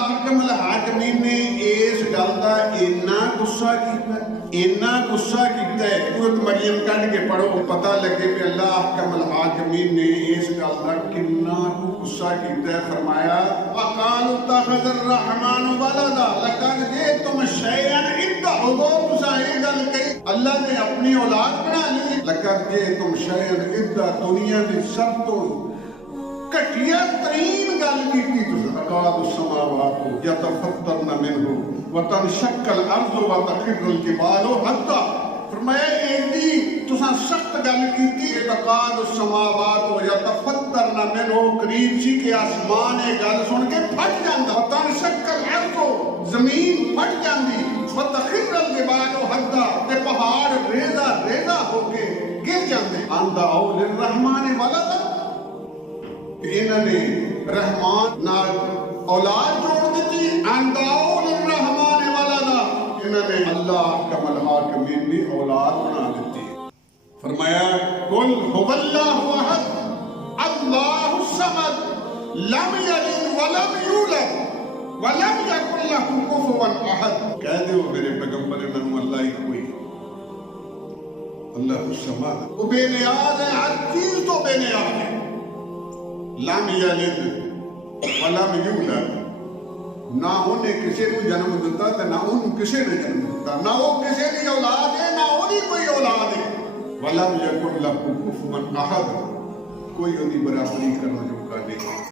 اللہ احکم الحاکمین نے اس گل دا اتنا غصہ کیتا ہے سورۃ مریم کڈ کے پڑھو پتہ لگے کہ اللہ احکم الحاکمین نے اس گل دا کتنا غصہ کیتا ہے. فرمایا وقالوا اتخذ الرحمن ولدا لقد جئتم شیئا ادا. تساں یہ گل کہی اللہ نے اپنی اولاد بنا لی. لقد جئتم شیئا ادا دنیا دی سب تو گھٹیا ترین گل کی تکاد السماوات یتفطرن منہ وتنشق الارض وتخر الجبال حتی. فرمایا ایڈی تساں سخت گل کی تکاد السماوات یتفطرن منہ قریب سی کہ آسمان یہ گل سن کے پھٹ جاندا. وتنشق الارض زمین پھٹ جاندی. وتخر الجبال حتی تے پہاڑ ریزہ ریزہ ہو کے گر جاندے. ان دعوا للرحمن ولدا انہوں نے رحمان نال اولاد جوڑ دیتی. انداؤ للرحمان ولدا انہوں نے اللہ احکم الحاکمین نے اولاد بنا دیتی. فرمایا قل هو اللہ احد اللہ الصمد لم یلد ولم یولد ولم یکن له کفوا احد. کہہ دیو میرے پیغمبر انہوں اللہ ہی کوئی اللہ الصمد وہ بے نیاز ہے ہر چیز تو بے نیاز ہے. لم یلد ولم یولد نہ انہیں کسی کو جنم دیتا تے نہ انہوں کسی نے جنم دیتا. نہ وہ کسی کی اولاد ہے نہ انہی کوئی اولاد ہے. ولم یکن لہ کفوا احد کوئی انہی برابری کرنا جو کا نہیں.